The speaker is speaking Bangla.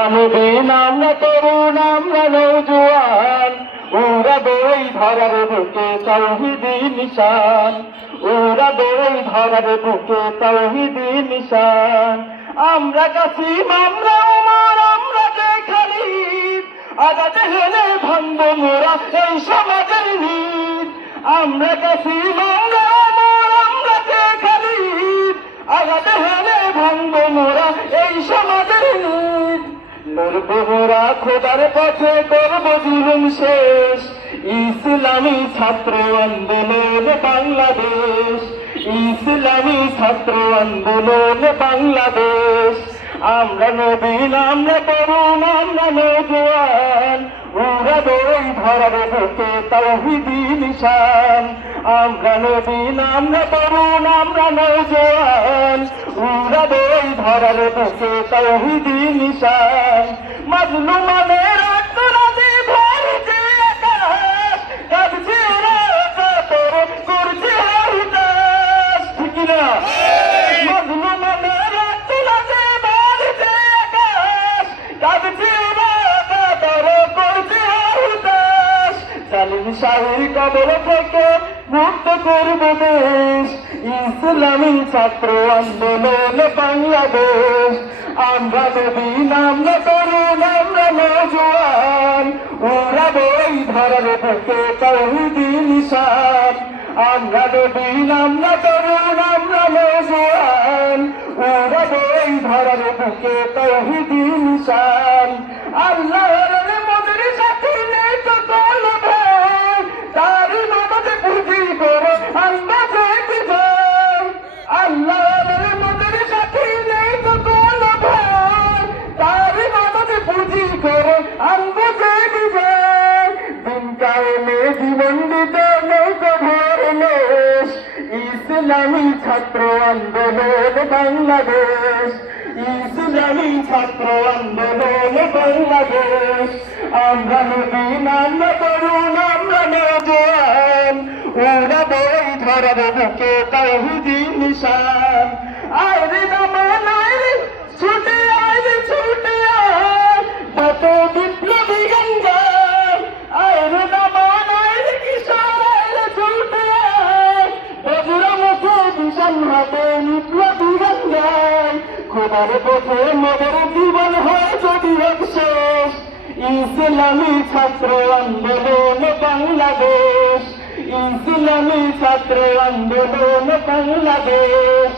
আমরা নবীন, আমরা তরুণ, আমরা নৌজওয়ান, উড়াবো এই ধরার বুকে তাওহীদি নিশান, উড়াবো এই ধরার বুকে তাওহীদি নিশান। আমরা কাসিম, আমরা ওমর, আমরা যে খালিদ, আজাদ হলে ভাঙবো মোরা এই সমাজের নীত। আমরা কাসিম, আমরা ওমর, আমরা যে খালিদ, আজাদ হলে ভাঙবো মোরা এই সমাজের নীত। লড়বো মোরা খোদার পথে, করবো জুলুম শেষ, ইসলামী ছাত্র আন্দোলন বাংলাদেশ, ইসলামী ছাত্র আন্দোলন বাংলাদেশ। আমরা নবীন, আমরা তরুণ, আমরা নৌজওয়ান, উড়াবো এই ধরার বুকে তাওহীদি নিশান। আমরা নবীন, আমরা তরুণ, আমরা নৌজওয়ান, উড়াবো এই ধরার বুকে তাওহীদি নিশান। মাজলুমানের আর্তনাদে ভরছে আকাশ, কাঁদছে ওরা কাতর, করছে হুতাশ। ঠিক না? মাজলুমানের আর্তনাদে ভরছে আকাশ, কাঁদছে ওরা কাতর, করছে হুতাশ। জালিম শাহীর কবর থেকে মুক্ত করব দেশ, ইসলামী ছাত্র আন্দোলন বাংলাদেশ। আমরা নবীন, আমরা তরুণ, আমরা নৌজওয়ান, উড়াবো এই ধরার বুকে তাওহীদি নিশান। আমরা নবীন, আমরা তরুণ, আমরা নৌজওয়ান, উড়াবো এই ধরার বুকে তাওহীদি নিশান। আল্লাহর মদের সাথে নেই তো কোনো ভয়, তার মদতে পুঁজি করে আমরা যেতে চাই। আল্লাহর মদের সাথে নেই তো কোনো ভয়, তার মদতে পুঁজি করে আমরা যেতে চাই। দিন কায়েমে জীবন দিতে নেই তো ধর্মেশ, ইসলামী ছাত্র আন্দোলন বাংলাদেশ, ইসলামী ছাত্র আন্দোলন বাংলাদেশ। আমরা নবীন, আমরা তরুণ, আমরা নৌজওয়ান, উড়াবো এই ধরার বুকে তাওহীদি নিশান। আরে দামান আরে ছুটে আরে ছুটে আয়, কত বিপ্লবী গঙ্গায়। আরে দামান আরে কিশোর আরে ছুটে আয়, বজ্র মুখে ভীষণ হাতে বিপ্লবী গঙ্গায়। খোদার পথে মদের জীবন হয় যদি শেষ, ইসলামী ছাত্র আন্দোলন বাংলাদেশ, ইসলামী ছাত্র আন্দোলন বাংলাদেশ।